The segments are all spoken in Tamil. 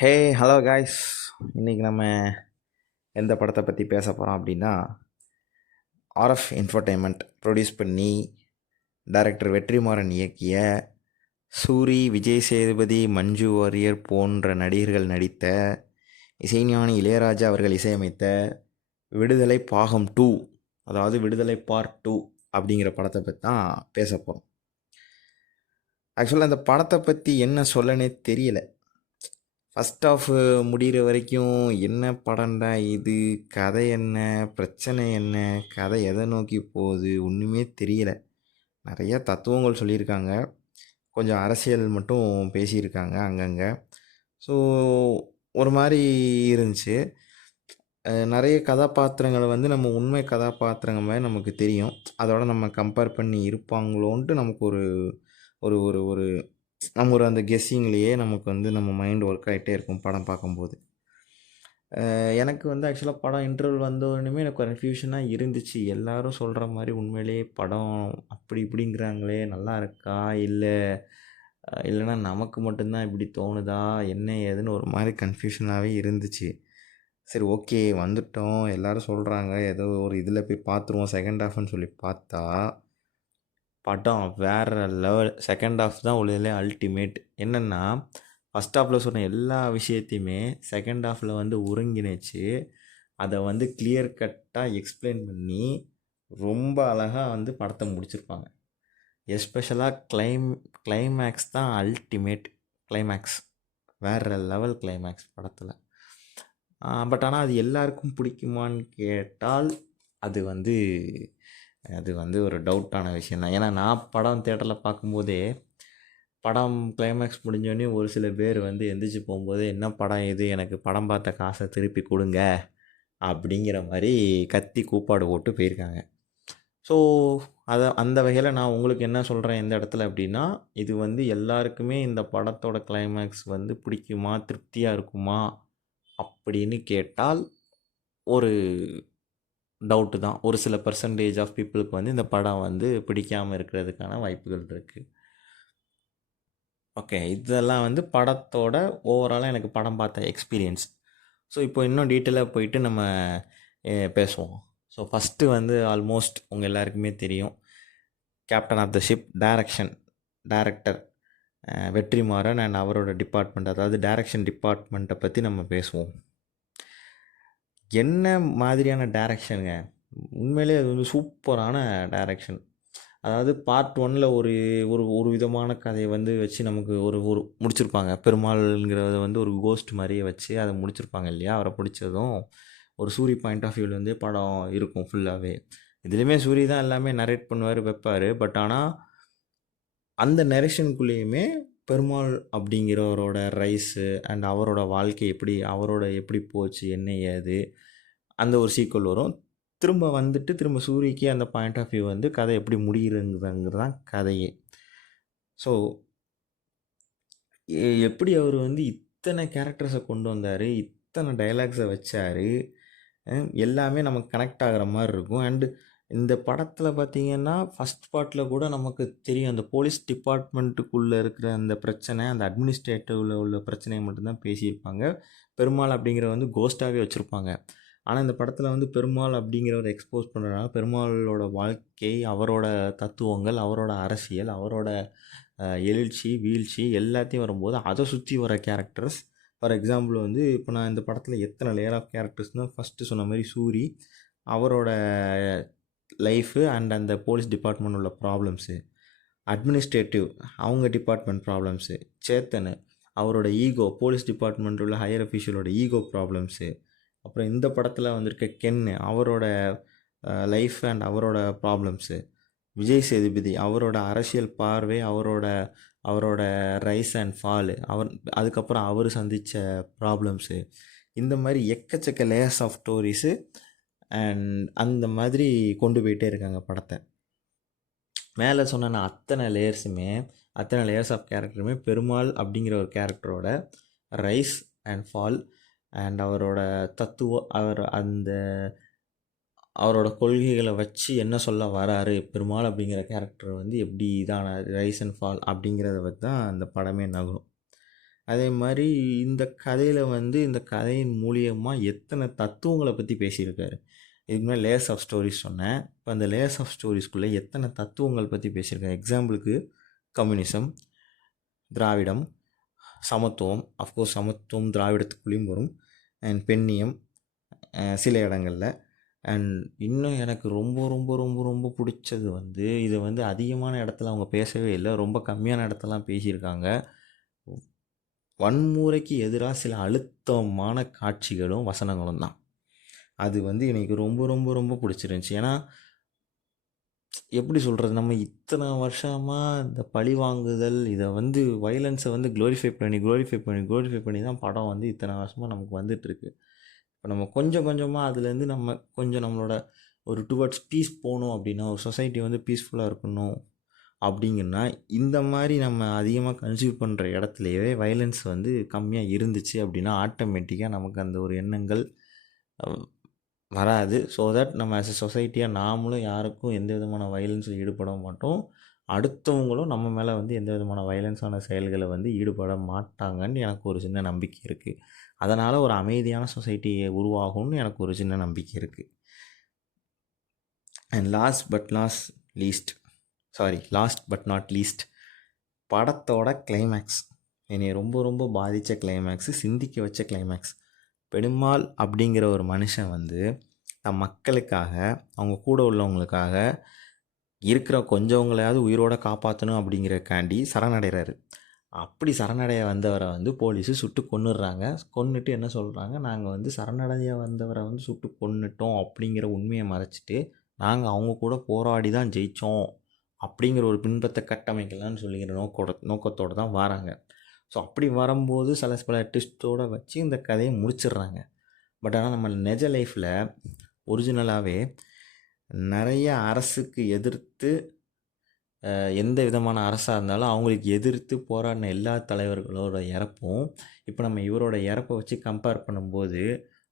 Hey hello guys. இன்றைக்கி நம்ம எந்த படத்தை பற்றி பேச போகிறோம் அப்படின்னா, ஆர்எஃப் என்டர்டெயின்மெண்ட் ப்ரொடியூஸ் பண்ணி டைரக்டர் வெற்றிமாறன் இயக்கிய சூரி, விஜய் சேதுபதி, மஞ்சு வாரியர் போன்ற நடிகர்கள் நடித்த, இசைஞானி இளையராஜா அவர்கள் இசையமைத்த விடுதலை பாகம் 2, அதாவது விடுதலை பார்ட் 2 அப்படிங்கிற படத்தை பற்றி தான் பேச போகிறோம். ஆக்சுவலாக அந்த படத்தை பற்றி என்ன சொல்லனே தெரியல. ஃபஸ்ட் ஆஃப் முடிகிற வரைக்கும் என்ன படம்டா இது, கதை என்ன, பிரச்சனை என்ன, கதை எதை நோக்கி போகுது ஒன்றுமே தெரியல. நிறைய தத்துவங்கள் சொல்லியிருக்காங்க, கொஞ்சம் அரசியல் மட்டும் பேசியிருக்காங்க அங்கங்கே. ஸோ ஒரு மாதிரி இருந்துச்சு. நிறைய கதாபாத்திரங்களை வந்து நம்ம உண்மை கதாபாத்திரங்கள் மாதிரி நமக்கு தெரியும். அதோட நம்ம கம்பேர் பண்ணி இருப்பாங்களோன்ட்டு நமக்கு ஒரு ஒரு ஒரு ஒரு நம்ம ஒரு அந்த கெஸ்ஸிங்லேயே நமக்கு வந்து நம்ம மைண்ட் ஒர்க் ஆகிட்டே இருக்கும் படம் பார்க்கும்போது. எனக்கு வந்து ஆக்சுவலாக படம் இன்டர்வல் வந்தோடனே எனக்கு கன்ஃபியூஷனாக இருந்துச்சு. எல்லாரும் சொல்கிற மாதிரி உண்மையிலேயே படம் அப்படி இப்படிங்கிறாங்களே, நல்லா இருக்கா இல்லை இல்லைன்னா நமக்கு மட்டும்தான் இப்படி தோணுதா, என்ன ஏதுன்னு ஒரு மாதிரி கன்ஃபியூஷனாகவே இருந்துச்சு. சரி, ஓகே வந்துட்டோம், எல்லோரும் சொல்கிறாங்க, ஏதோ ஒரு இதில் போய் பார்த்துருவோம் செகண்ட் ஹாஃப்னு சொல்லி பார்த்தா படம் வேறு லெவல். செகண்ட் ஹாஃப் தான் உள்ளதுலே அல்டிமேட். என்னென்னா, ஃபஸ்ட் ஹாஃபில் சொன்ன எல்லா விஷயத்தையுமே செகண்ட் ஹாஃபில் வந்து ஒருங்கிணைச்சு அதை வந்து கிளியர் கட்டாக எக்ஸ்பிளைன் பண்ணி ரொம்ப அழகாக வந்து படத்தை முடிச்சிருப்பாங்க. எஸ்பெஷலாக கிளைமேக்ஸ் தான் அல்டிமேட். கிளைமேக்ஸ் வேறு லெவல் கிளைமேக்ஸ் படத்தில். பட் ஆனால் அது எல்லாருக்கும் பிடிக்குமான்னு கேட்டால் அது வந்து ஒரு டவுட்டான விஷயம் தான். ஏன்னா நான் படம் தேட்டரில் பார்க்கும்போதே படம் கிளைமேக்ஸ் முடிஞ்சோடனே ஒரு சில பேர் வந்து எந்திரிச்சு போகும்போது, என்ன படம் இது, எனக்கு படம் பார்த்த காசை திருப்பி கொடுங்க அப்படிங்கிற மாதிரி கத்தி கூப்பாடு போட்டு போயிருக்காங்க. ஸோ அந்த வகையில் நான் உங்களுக்கு என்ன சொல்கிறேன் இந்த இடத்துல அப்படின்னா, இது வந்து எல்லாருக்குமே இந்த படத்தோட கிளைமேக்ஸ் வந்து பிடிக்குமா, திருப்தியாக இருக்குமா அப்படின்னு கேட்டால் ஒரு டவுட்டு தான். ஒரு சில பர்சன்டேஜ் ஆஃப் பீப்புளுக்கு வந்து இந்த படம் வந்து பிடிக்காமல் இருக்கிறதுக்கான வாய்ப்புகள் இருக்குது. ஓகே, இதெல்லாம் வந்து படத்தோட ஓவராலாக எனக்கு படம் பார்த்த எக்ஸ்பீரியன்ஸ். ஸோ இப்போ இன்னும் டீட்டெயிலாக போயிட்டு நம்ம பேசுவோம். ஸோ ஃபஸ்ட்டு வந்து ஆல்மோஸ்ட் உங்கள் எல்லாருக்குமே தெரியும், captain of the ship director Vetrimaaran and அவரோட டிபார்ட்மெண்ட், அதாவது டைரக்ஷன் டிபார்ட்மெண்ட்டை பற்றி நம்ம பேசுவோம். என்ன மாதிரியான டைரக்ஷனுங்க, உண்மையிலே அது வந்து சூப்பரான டைரக்ஷன். அதாவது பார்ட் 1ல் ஒரு ஒரு ஒரு விதமான கதையை வந்து வச்சு நமக்கு ஒரு ஒரு முடிச்சிருப்பாங்க. பெருமாள்ங்கிறத வந்து ஒரு கோஸ்ட் மாதிரியே வச்சு அதை முடிச்சிருப்பாங்க இல்லையா. அவரை பிடிச்சதும் ஒரு சூரி பாயிண்ட் ஆஃப் வியூவில் வந்து படம் இருக்கும் ஃபுல்லாகவே. இதுலேயுமே சூரி தான் எல்லாமே நரேட் பண்ணுவார், வைப்பார். பட் ஆனால் அந்த நரேஷனுக்குள்ளேயுமே பெருமாள் அப்படிங்கிறவரோட ரைஸு அண்ட் அவரோட வாழ்க்கை எப்படி போச்சு, என்ன ஏது, அந்த ஒரு சீக்வல் வரும். திரும்ப வந்துட்டு திரும்ப சூரிக்கு அந்த பாயிண்ட் ஆஃப் வியூ வந்து கதை எப்படி முடியுதுங்கிறது தான் கதையே. ஸோ எப்படி அவர் வந்து இத்தனை கேரக்டர்ஸை கொண்டு வந்தார், இத்தனை டைலாக்ஸை வச்சார், எல்லாமே நமக்கு கனெக்ட் ஆகிற மாதிரி இருக்கும். அண்டு இந்த படத்தில் பார்த்திங்கன்னா ஃபஸ்ட் பார்ட்டில் கூட நமக்கு தெரியும், அந்த போலீஸ் டிபார்ட்மெண்ட்டுக்குள்ளே இருக்கிற அந்த பிரச்சனை, அந்த அட்மினிஸ்ட்ரேட்டிவில் உள்ள பிரச்சனையை மட்டும்தான் பேசியிருப்பாங்க. பெருமாள் அப்படிங்கிற வந்து கோஸ்ட்டாகவே வச்சுருப்பாங்க. ஆனால் இந்த படத்தில் வந்து பெருமாள் அப்படிங்கிறவர் எக்ஸ்போஸ் பண்ணுறதுனால பெருமாளோட வாழ்க்கை, அவரோட தத்துவங்கள், அவரோட அரசியல், அவரோட எழுச்சி வீழ்ச்சி எல்லாத்தையும் வரும்போது அதை சுற்றி வர கேரக்டர்ஸ். ஃபார் எக்ஸாம்பிள் வந்து இப்போ நான் இந்த படத்தில் எத்தனை லேயர் ஆஃப் கேரக்டர்ஸ்னால், ஃபஸ்ட்டு சொன்ன மாதிரி சூரி, அவரோட லைஃபு அண்ட் அந்த போலீஸ் டிபார்ட்மெண்ட் உள்ள ப்ராப்ளம்ஸு, அட்மினிஸ்ட்ரேட்டிவ் அவங்க டிபார்ட்மெண்ட் ப்ராப்ளம்ஸு, சேத்தன் அவரோட ஈகோ, போலீஸ் டிபார்ட்மெண்ட் உள்ள ஹையர் அஃபீஷியலோட ஈகோ ப்ராப்ளம்ஸு, அப்புறம் இந்த படத்தில் வந்திருக்க கென்னு அவரோட லைஃப் அண்ட் அவரோட ப்ராப்ளம்ஸு, விஜய் சேதுபதி அவரோட அரசியல் பார்வை, அவரோட ரைஸ் அண்ட் ஃபாலு, அதுக்கப்புறம் அவர் சந்தித்த ப்ராப்ளம்ஸு, இந்த மாதிரி எக்கச்சக்க லேயர்ஸ் ஆஃப் ஸ்டோரிஸு அண்ட் அந்த மாதிரி கொண்டு போயிட்டே இருக்காங்க படத்தை. மேலே சொன்ன அத்தனை லேயர்ஸ் ஆஃப் கேரக்டருமே பெருமாள் அப்படிங்கிற ஒரு கேரக்டரோட ரைஸ் அண்ட் ஃபால் அண்ட் அவரோட அவரோட கொள்கைகளை வச்சு என்ன சொல்ல வராரு பெருமாள் அப்படிங்கிற கேரக்டர் வந்து எப்படி இதான ரைஸ் அண்ட் ஃபால் அப்படிங்கிறத வச்சு தான் அந்த படமே நகரும். அதே மாதிரி இந்த கதையில் வந்து இந்த கதையின் மூலியமாக எத்தனை தத்துவங்களை பற்றி பேசியிருக்காரு. இதுக்கு முன்னாடி லேயர்ஸ் ஆஃப் ஸ்டோரிஸ் சொன்னேன். இப்போ அந்த லேயர்ஸ் ஆஃப் ஸ்டோரிஸ்குள்ளே எத்தனை தத்துவங்கள் பற்றி பேசியிருக்காரு. எக்ஸாம்பிளுக்கு கம்யூனிசம், திராவிடம், சமத்துவம், அஃப்கோர்ஸ் சமத்துவம் திராவிடத்துக்குள்ளேயும் வரும், அண்ட் பெண்ணியம் சில இடங்களில். அண்ட் இன்னும் எனக்கு ரொம்ப ரொம்ப ரொம்ப ரொம்ப பிடிச்சது வந்து இதை வந்து அதிகமான இடத்துல அவங்க பேசவே இல்லை, ரொம்ப கம்மியான இடத்துலாம் பேசியிருக்காங்க. வன்முறைக்கு எதிராக சில அழுத்தமான காட்சிகளும் வசனங்களும் தான். அது வந்து எனக்கு ரொம்ப ரொம்ப ரொம்ப பிடிச்சிருந்துச்சி. ஏன்னா எப்படி சொல்கிறது, நம்ம இத்தனை வருஷமாக இந்த பழி வாங்குதல், இதை வந்து வைலன்ஸை வந்து க்ளோரிஃபை பண்ணி தான் படம் வந்து இத்தனை வருஷமாக நமக்கு வந்துட்டுருக்கு. இப்போ நம்ம கொஞ்சம் கொஞ்சமாக அதுலேருந்து நம்ம கொஞ்சம் நம்மளோட ஒரு டுவர்ட்ஸ் பீஸ் போகணும் அப்படின்னா, ஒரு சொசைட்டி வந்து பீஸ்ஃபுல்லாக இருக்கணும் அப்படிங்கன்னா, இந்த மாதிரி நம்ம அதிகமாக கன்சியூம் பண்ணுற இடத்துலையே வைலன்ஸ் வந்து கம்மியாக இருந்துச்சு அப்படின்னா ஆட்டோமேட்டிக்காக நமக்கு அந்த ஒரு எண்ணங்கள் வராது. ஸோ தட் நம்ம ஆஸ் எ சொசைட்டியாக நாமளும் யாருக்கும் எந்த விதமான வயலன்ஸில் ஈடுபட மாட்டோம். அடுத்தவங்களும் நம்ம மேலே வந்து எந்த விதமான வயலன்ஸான செயல்களை வந்து ஈடுபட மாட்டாங்கன்னு எனக்கு ஒரு சின்ன நம்பிக்கை இருக்குது. அதனால் ஒரு அமைதியான சொசைட்டியை உருவாகும்னு எனக்கு ஒரு சின்ன நம்பிக்கை இருக்குது. And last but not least படத்தோட கிளைமேக்ஸ் என்னை ரொம்ப ரொம்ப பாதித்த கிளைமேக்ஸு, சிந்திக்க வச்ச கிளைமேக்ஸ். பெருமாள் அப்படிங்கிற ஒரு மனுஷன் வந்து தன் மக்களுக்காக, அவங்க கூட உள்ளவங்களுக்காக இருக்கிற கொஞ்சவங்களையாவது உயிரோடு காப்பாற்றணும் அப்படிங்கிறக்காண்டி சரணடைகிறாரு. அப்படி சரணடைய வந்தவரை வந்து போலீஸு சுட்டு கொன்னுடுறாங்க. கொன்னுட்டு என்ன சொல்கிறாங்க, நாங்கள் வந்து சரணடைய வந்தவரை வந்து சுட்டு கொன்னுட்டோம் அப்படிங்கிற உண்மையை மறைச்சிட்டு நாங்கள் அவங்க கூட போராடி தான் ஜெயித்தோம் அப்படிங்கிற ஒரு பின்பத்தை கட்டமைக்கலான்னு சொல்லிக்கிற நோக்கத்தோடு தான் வராங்க. ஸோ அப்படி வரும்போது சில பல ட்விஸ்ட்டோடு வச்சு இந்த கதையை முடிச்சிடுறாங்க. பட் ஆனால் நம்ம நிஜ லைஃப்பில் ஒரிஜினலாகவே நிறைய அரசுக்கு எதிர்த்து, எந்த விதமான அரசாக இருந்தாலும் அவங்களுக்கு எதிர்த்து போராடின எல்லா தலைவர்களோட இறப்பும் இப்போ நம்ம இவரோட இறப்பை வச்சு கம்பேர் பண்ணும்போது,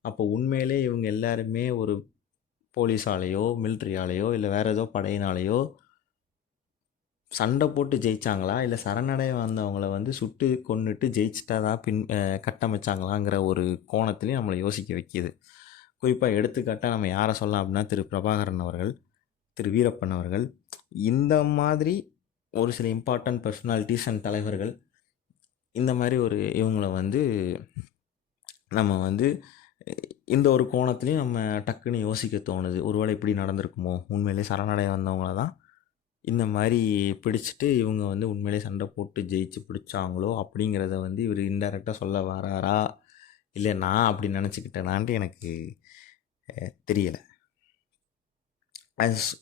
அப்போ உண்மையிலே இவங்க எல்லாருமே ஒரு போலீஸாலேயோ மிலிட்ரியாலேயோ இல்லை வேறு ஏதோ படையினாலேயோ சண்டை போட்டு ஜெயித்தாங்களா, இல்லை சரணடைய வந்தவங்கள வந்து சுட்டு கொன்னுட்டு ஜெயிச்சிட்டதா கட்டமைச்சாங்களாங்கிற ஒரு கோணத்துலேயும் நம்மளை யோசிக்க வைக்கிது. குறிப்பாக எடுத்துக்காட்டாக நம்ம யாரை சொல்லலாம் அப்படின்னா, திரு பிரபாகரன் அவர்கள், திரு வீரப்பன் அவர்கள், இந்த மாதிரி ஒரு சில இம்பார்ட்டன்ட் பர்சனாலிட்டிஸ் அண்ட் தலைவர்கள், இந்த மாதிரி ஒரு இவங்களை வந்து நம்ம வந்து இந்த ஒரு கோணத்துலேயும் நம்ம டக்குன்னு யோசிக்க தோணுது. ஒருவேளை இப்படி நடந்திருக்குமோ, உண்மையிலே சரணடைய வந்தவங்கள தான் இந்த மாதிரி பிடிச்சிட்டு இவங்க வந்து உண்மையிலே சண்டை போட்டு ஜெயிச்சு பிடிச்சாங்களோ அப்படிங்கிறத வந்து இவர் இன்டைரக்டாக சொல்ல வராரா, இல்லை நான் அப்படி நினச்சிக்கிட்டேனான்ட்டு எனக்கு தெரியலை.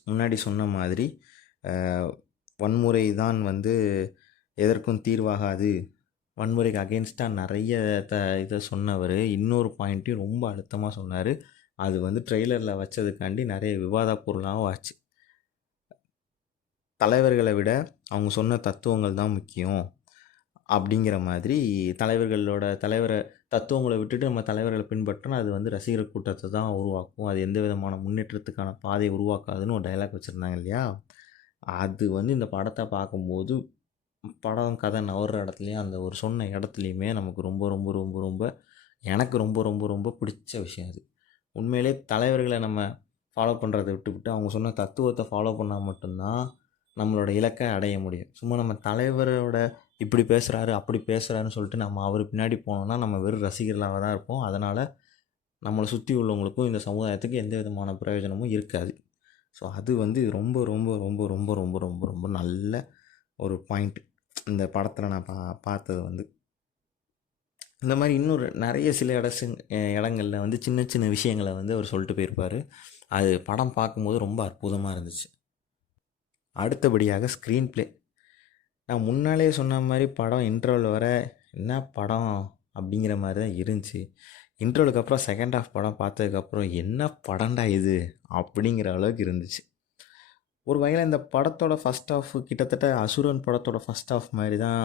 முன்னாடி சொன்ன மாதிரி வன்முறை தான் வந்து எதற்கும் தீர்வாகாது, வன்முறைக்கு அகெயின்ஸ்டாக நிறைய இதை சொன்னவர் இன்னொரு பாயிண்ட்டையும் ரொம்ப அழுத்தமாக சொன்னார். அது வந்து ட்ரெய்லரில் வச்சதுக்காண்டி நிறைய விவாத பொருளாகவும் ஆச்சு. தலைவர்களை விட அவங்க சொன்ன தத்துவங்கள் தான் முக்கியம் அப்படிங்கிற மாதிரி, தலைவரை தத்துவங்களை விட்டுட்டு நம்ம தலைவர்களை பின்பற்றினா அது வந்து ரசிகர் கூட்டத்தை தான் உருவாக்கும், அது எந்த விதமான முன்னேற்றத்துக்கான பாதையை உருவாக்காதுன்னு ஒரு டைலாக் வச்சுருந்தாங்க இல்லையா. அது வந்து இந்த படத்தை பார்க்கும்போது படம் கதை நவர்ற இடத்துலையும் அந்த ஒரு சொன்ன இடத்துலையுமே நமக்கு ரொம்ப ரொம்ப ரொம்ப ரொம்ப எனக்கு ரொம்ப ரொம்ப ரொம்ப பிடிச்ச விஷயம் அது. உண்மையிலே தலைவர்களை நம்ம ஃபாலோ பண்ணுறதை விட்டுவிட்டு அவங்க சொன்ன தத்துவத்தை ஃபாலோ பண்ணால் மட்டும்தான் நம்மளோட இலக்கை அடைய முடியும். சும்மா நம்ம தலைவரோட இப்படி பேசுகிறாரு அப்படி பேசுகிறாருன்னு சொல்லிட்டு நம்ம அவர் பின்னாடி போனோம்னா நம்ம வெறும் ரசிகர்களாக தான் இருப்போம். அதனால் நம்மளை சுற்றி உள்ளவங்களுக்கும் இந்த சமுதாயத்துக்கு எந்த விதமான பிரயோஜனமும் இருக்காது. ஸோ அது வந்து ரொம்ப ரொம்ப ரொம்ப ரொம்ப ரொம்ப ரொம்ப ரொம்ப நல்ல ஒரு பாயிண்ட் இந்த படத்தில் நான் பார்த்தது வந்து. இந்த மாதிரி இன்னொரு நிறைய சில இடங்களில் வந்து சின்ன சின்ன விஷயங்களை வந்து அவர் சொல்லிட்டு போயிருப்பார். அது படம் பார்க்கும்போது ரொம்ப அற்புதமாக இருந்துச்சு. அடுத்தபடியாக ஸ்க்ரீன் ப்ளே. நான் முன்னாலே சொன்ன மாதிரி படம் இன்டர்வல் வர என்ன படம் அப்படிங்கிற மாதிரி தான் இருந்துச்சு. இன்டர்வலுக்கு அப்புறம் செகண்ட் ஹாஃப் படம் பார்த்ததுக்கப்புறம் என்ன படம்டா இது அப்படிங்கிற அளவுக்கு இருந்துச்சு. ஒரு வகையில் இந்த படத்தோட ஃபஸ்ட் ஹாஃப் கிட்டத்தட்ட அசுரன் படத்தோட ஃபஸ்ட் ஹாஃப் மாதிரி தான்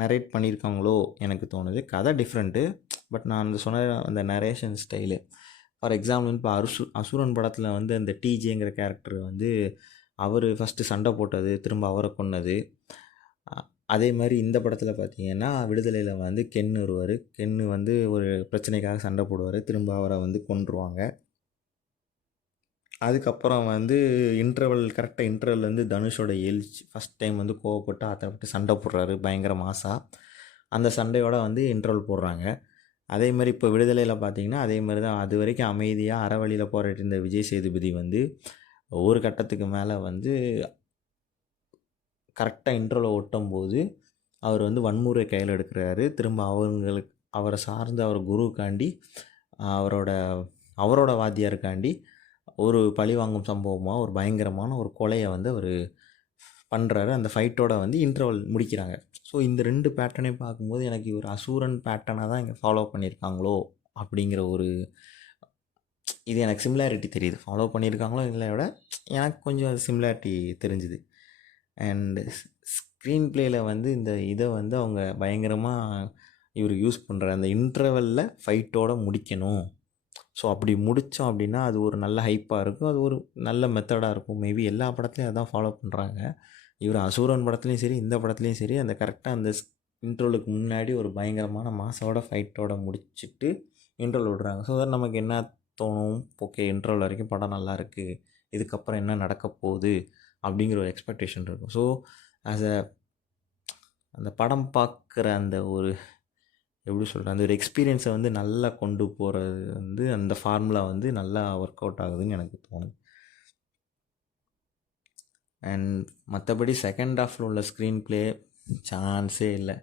நரேட் பண்ணியிருக்காங்களோ எனக்கு தோணுது. கதை டிஃப்ரெண்ட்டு, பட் நான் அந்த சொன்ன அந்த நரேஷன் ஸ்டைலு. ஃபார் எக்ஸாம்பிள் இப்போ அசுரன் படத்தில் வந்து அந்த டிஜேங்கிற கேரக்டர் வந்து அவர் ஃபஸ்ட்டு சண்டை போட்டது, திரும்ப அவரை கொன்னது, அதே மாதிரி இந்த படத்தில் பார்த்தீங்கன்னா விடுதலையில் வந்து கென் வருவார். கென்னு வந்து ஒரு பிரச்சனைக்காக சண்டை போடுவார். திரும்ப அவரை வந்து கொன்றுவாங்க. அதுக்கப்புறம் வந்து கரெக்டாக இன்டர்வல் வந்து தனுஷோட எழுச்சி ஃபஸ்ட் டைம் வந்து கோவப்பட்டு ஆத்திரப்பட்டு சண்டை போடுறாரு பயங்கர மாசா. அந்த சண்டையோட வந்து இன்டர்வல் போடுறாங்க. அதே மாதிரி இப்போ விடுதலையில் பார்த்தீங்கன்னா அதே மாதிரி தான். அது வரைக்கும் அமைதியாக அறவழியில் போராடிட்டு இருந்த விஜய் சேதுபதி வந்து ஒரு கட்டத்துக்கு மேலே வந்து கரெக்டாக இன்ட்ரோவில் ஒட்டும்போது அவர் வந்து வன்முறை கையில் எடுக்கிறாரு. திரும்ப அவரை சார்ந்த அவர் குருவுக்காண்டி அவரோட அவரோட வாத்தியாருக்காண்டி ஒரு பழிவாங்கும் சம்பவமாக ஒரு பயங்கரமான ஒரு கொலையை வந்து அவர் பண்ணுறாரு. அந்த ஃபைட்டோட வந்து இன்டர்வல் முடிக்கிறாங்க. ஸோ இந்த 2 பேட்டர்னையும் பார்க்கும்போது எனக்கு ஒரு அசூரன் பேட்டர்னாக தான் இங்கே ஃபாலோ பண்ணியிருக்காங்களோ அப்படிங்கிற ஒரு இது எனக்கு சிமிலாரிட்டி தெரியுது. ஃபாலோ பண்ணியிருக்காங்களோ இல்லை விட எனக்கு கொஞ்சம் அது சிமிலாரிட்டி தெரிஞ்சுது. அண்டு ஸ்க்ரீன் ப்ளேயில் வந்து இந்த இதை வந்து அவங்க பயங்கரமாக இவர் யூஸ் பண்ணுற அந்த இன்டர்வலில் ஃபைட்டோடு முடிக்கணும். ஸோ அப்படி முடித்தோம் அப்படின்னா அது ஒரு நல்ல ஹைப்பாக இருக்கும். அது ஒரு நல்ல மெத்தடாக இருக்கும். மேபி எல்லா படத்துலையும் அதான் ஃபாலோ பண்ணுறாங்க. இவர் அசூரன் படத்துலையும் சரி இந்த படத்துலையும் சரி அந்த கரெக்டாக அந்த இன்ட்ரோலுக்கு முன்னாடி ஒரு பயங்கரமான மாசோட ஃபைட்டோட முடிச்சுட்டு இன்ட்ரோல் விடுறாங்க. ஸோ தட் நமக்கு என்ன தோணும், ஓகே இன்ட்ரோல் வரைக்கும் படம் நல்லா இருக்குது, இதுக்கப்புறம் என்ன நடக்க போகுது அப்படிங்கிற ஒரு எக்ஸ்பெக்டேஷன் இருக்கும். ஸோ ஆஸ் அந்த படம் பார்க்குற அந்த ஒரு எப்படி சொல்கிறேன், அந்த ஒரு எக்ஸ்பீரியன்ஸை வந்து நல்லா கொண்டு போகிறது வந்து அந்த ஃபார்முலா வந்து நல்லா ஒர்க் அவுட் ஆகுதுன்னு எனக்கு தோணுது. அண்ட் மற்றபடி செகண்ட் ஹாஃபில் உள்ள ஸ்க்ரீன் ப்ளே சான்ஸே இல்லை.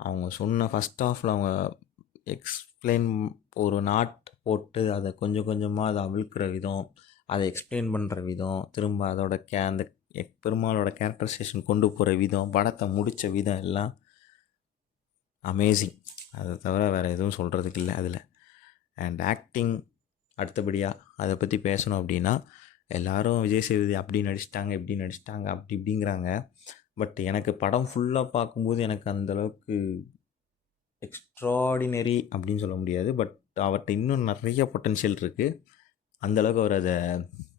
அவங்க சொன்ன ஃபஸ்ட் ஹாஃபில் அவங்க எக்ஸ்பிளைன் ஒரு நாட் போட்டு அதை கொஞ்சம் கொஞ்சமாக அதை அவிழ்க்கிற விதம், அதை எக்ஸ்பிளைன் பண்ணுற விதம், திரும்ப அதோட அந்த பெருமாளோட கேரக்டரைசேஷன் கொண்டு போகிற விதம், படத்தை முடித்த விதம் எல்லாம் அமேசிங். அதை தவிர வேறு எதுவும் சொல்கிறதுக்கு இல்லை அதில். அண்ட் ஆக்டிங் அடுத்தபடியாக அதை பற்றி பேசணும் அப்படின்னா எல்லோரும் விஜய் சேதுபதி அப்படி நடிச்சிட்டாங்க இப்படி நடிச்சிட்டாங்க அப்படி இப்படிங்கிறாங்க. பட் எனக்கு படம் ஃபுல்லாக பார்க்கும்போது எனக்கு அந்தளவுக்கு எக்ஸ்ட்ராடினரி அப்படின்னு சொல்ல முடியாது. பட் அவர்கிட்ட இன்னும் நிறைய பொட்டென்ஷியல் இருக்குது. அந்தளவுக்கு அவர் அதை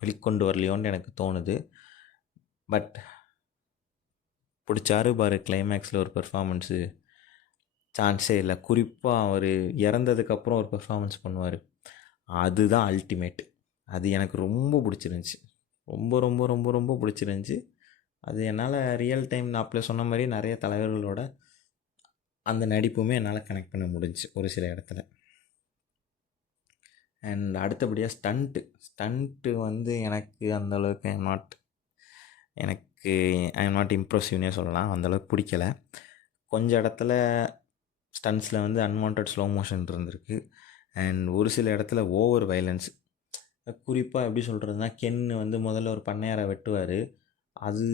வெளிக்கொண்டு வரலையோன்னு எனக்கு தோணுது. பட் பிடிச்சாரு பாரு கிளைமேக்ஸில் ஒரு பெர்ஃபார்மன்ஸு, சான்ஸே இல்லை. குறிப்பாக அவர் இறந்ததுக்கப்புறம் ஒரு பெர்ஃபார்மன்ஸ் பண்ணுவார், அதுதான் அல்டிமேட். அது எனக்கு ரொம்ப பிடிச்சிருந்துச்சி. ரொம்ப ரொம்ப ரொம்ப ரொம்ப பிடிச்சிருந்துச்சி. அது என்னால் ரியல் டைம் நான் அப்போ சொன்ன மாதிரி நிறைய தலைவர்களோட அந்த நடிப்புமே என்னால் கனெக்ட் பண்ண முடிஞ்சிச்சு ஒரு சில இடத்துல. அண்ட் அடுத்தபடியாக ஸ்டண்ட்டு வந்து எனக்கு அந்தளவுக்கு ஐ எம் நாட் இம்ப்ரெசிவ்னே சொல்லலாம். அந்தளவுக்கு பிடிக்கலை. கொஞ்சம் இடத்துல ஸ்டண்ட்ஸில் வந்து அன்வான்ட் ஸ்லோ மோஷன் இருந்திருக்கு. அண்ட் ஒரு சில இடத்துல ஓவர் வைலன்ஸ். குறிப்பாக எப்படி சொல்கிறதுனா, கென் வந்து முதல்ல ஒரு பண்ணையாரை வெட்டுவார். அது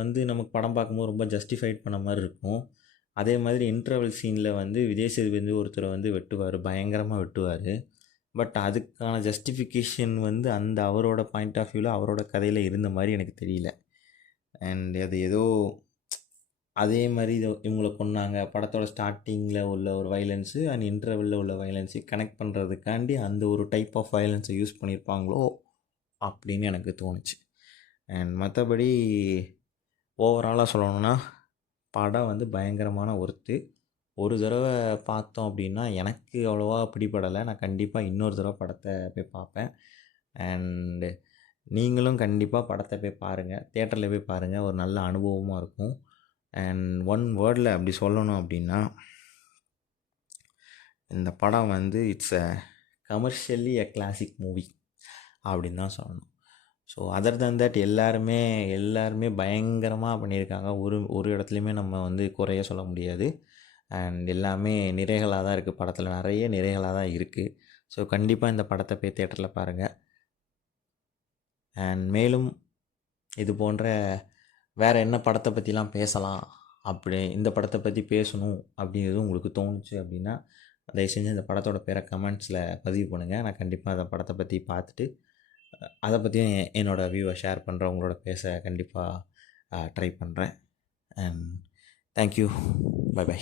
வந்து நமக்கு படம் பார்க்கும்போது ரொம்ப ஜஸ்டிஃபைட் பண்ண மாதிரி இருக்கும். அதே மாதிரி இன்டர்வல் சீனில் வந்து விஜய் சேதுபதி ஒருத்தரை வந்து வெட்டுவார், பயங்கரமாக வெட்டுவார். பட் அதுக்கான ஜஸ்டிஃபிகேஷன் வந்து அந்த அவரோட பாயிண்ட் ஆஃப் வியூவில் அவரோட கதையில் இருந்த மாதிரி எனக்கு தெரியல. அண்ட் அது ஏதோ அதே மாதிரி இவங்களை கொன்னாங்க படத்தோட ஸ்டார்டிங்கில் உள்ள ஒரு வைலன்ஸு அண்ட் இன்டர்வெல்லில் உள்ள வைலன்ஸு கனெக்ட் பண்ணுறதுக்காண்டி அந்த ஒரு டைப் ஆஃப் வைலன்ஸை யூஸ் பண்ணியிருப்பாங்களோ அப்படின்னு எனக்கு தோணுச்சு. அண்ட் மற்றபடி ஓவராலாக சொல்லணுன்னா படம் வந்து பயங்கரமான ஒர்த்து. ஒரு தடவை பார்த்தோம் அப்படின்னா எனக்கு அவ்வளோவா பிடிபடலை. நான் கண்டிப்பாக இன்னொரு தடவை படத்தை போய் பார்ப்பேன். அண்டு நீங்களும் கண்டிப்பாக படத்தை போய் பாருங்கள், தியேட்டரில் போய் பாருங்கள், ஒரு நல்ல அனுபவமாக இருக்கும். அண்ட் ஒன் வேர்டில் அப்படி சொல்லணும் அப்படின்னா இந்த படம் வந்து இட்ஸ் கமர்ஷியலி கிளாசிக் மூவி அப்படின்னு தான் சொல்லணும். ஸோ அதர் தன் தட் எல்லாருமே பயங்கரமாக பண்ணியிருக்காங்க. ஒரு இடத்துலையுமே நம்ம வந்து குறைய சொல்ல முடியாது. அண்ட் எல்லாமே நிறைகளாக தான் இருக்குது. படத்தில் நிறைய நிறைகளாக தான் இருக்குது. ஸோ கண்டிப்பாக இந்த படத்தை போய் தியேட்டரில் பாருங்கள். அண்ட் மேலும் இது போன்ற வேறு என்ன படத்தை பற்றிலாம் பேசலாம், அப்படி இந்த படத்தை பற்றி பேசணும் அப்படிங்கிறது உங்களுக்கு தோணுச்சு அப்படின்னா தயவு செஞ்சு இந்த படத்தோட பேரை கமெண்ட்ஸில் பதிவு பண்ணுங்கள். நான் கண்டிப்பாக அந்த படத்தை பற்றி பார்த்துட்டு அதை பற்றியும் என்னோடய வியூவை ஷேர் பண்ணுறேன், உங்களோட பேச கண்டிப்பாக ட்ரை பண்ணுறேன். And thank you, bye by.